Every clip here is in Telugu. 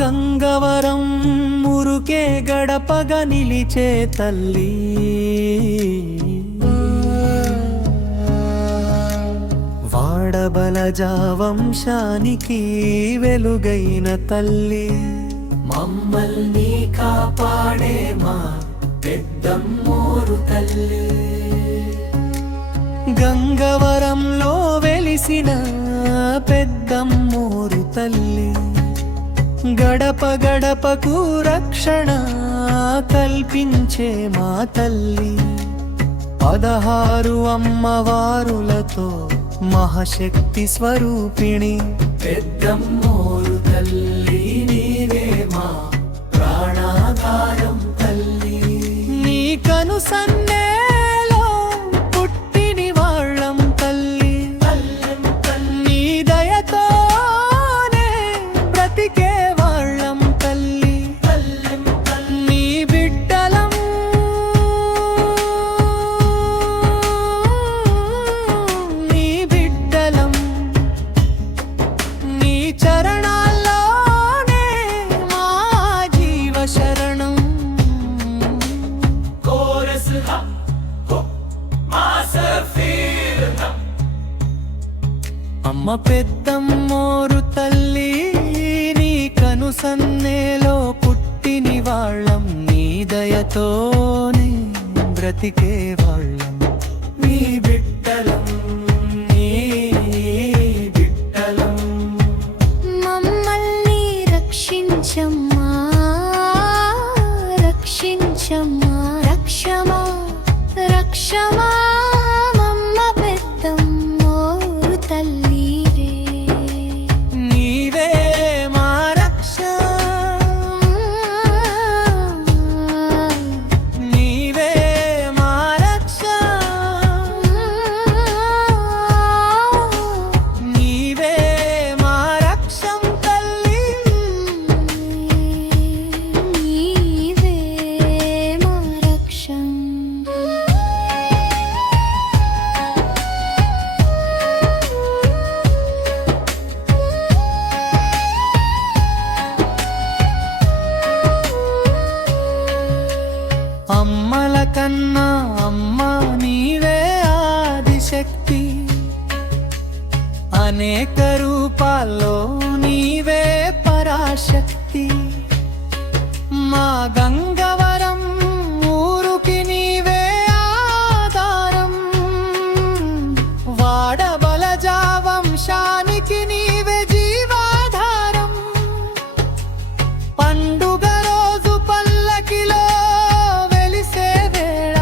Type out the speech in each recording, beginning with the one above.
గంగవరం మురుకే గడపగా నిలిచే తల్లి వాడబలజ వంశానికి వెలుగైన తల్లి మమ్మల్ని కాపాడే మా పెద్దమ్మోరు తల్లి గంగవరంలో వెలిసిన పెద్దమ్మోరు తల్లి గడప గడపకు రక్షణ కల్పించే మా తల్లి 16 అమ్మవారులతో మహాశక్తి స్వరూపిణి పెద్దమ్మోరు తల్లి నీవే మా ప్రాణాధారం తల్లి నీ కనుసన్నేలో పుట్టిని వాళ్ళం తల్లి నీ దయతోనే బ్రతికే వాళ్ళం తల్లి నీ బిడ్డలం నీ బిడ్డలం నీ చరణాల్లోనే మా జీవ శరణం అమ్మ పెద్దమ్మోరు తల్లి నీ కనుసన్నేలో పుట్టిని వాళ్ళం నీ దయతోనే బ్రతికే వాళ్ళం నీ బిడ్డలం నీ బిడ్డలం మమ్మల్ని రక్షించమ్మా రక్షించమ్మా రక్షమా రక్షమా మమ్మ పెద్దమ్మోరు తల్లి నీవే మా రక్ష నీవే మా రక్ష నీవే మా రక్షం తల్లి నీవే మా రక్షం అమ్మల కన్నా అమ్మ నీవే ఆదిశక్తి అనేక రూపాల్లో నీవే పరాశక్తి మా గంగవరం ఊరుకి నీవే ఆధారం వాడబలజ వంశానికి నీవే జీవాధారం పండుగ రోజు పల్లకిలో వెలిసే వేళ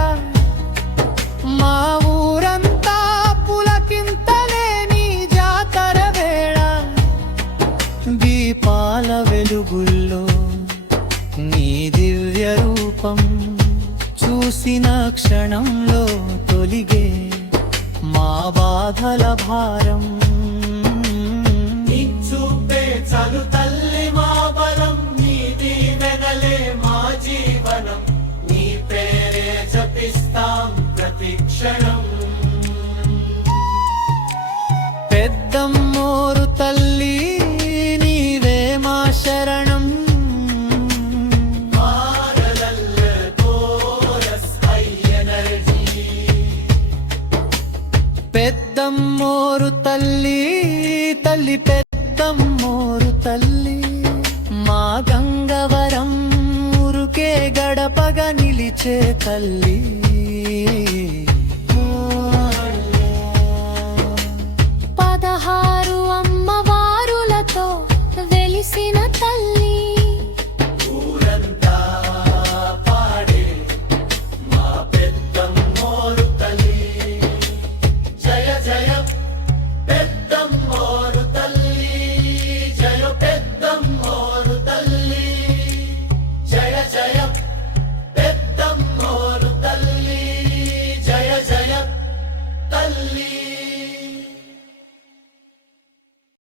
మా ఊరంతా పులకింతలే నీ జాతర వేళ దీపాల వెలుగుల్లో నీ దివ్య రూపం చూసిన క్షణంలో తొలిగే మా బాధల భారం చూపే చలు తల్లి మా బలం నీ దీవెనలే మా జీవనం నీ పేరే జపిస్తాం ప్రతి క్షణం పెద్దమ్మోరు తల్లి నీవే మా శరణం పెద్దమ్మోరు తల్లి తల్లి పెద్దమ్మోరు తల్లి మా గంగవరం ఊరుకే గడపగా నిలిచే తల్లి 16 అమ్మవారులతో వెలిసిన తల్లి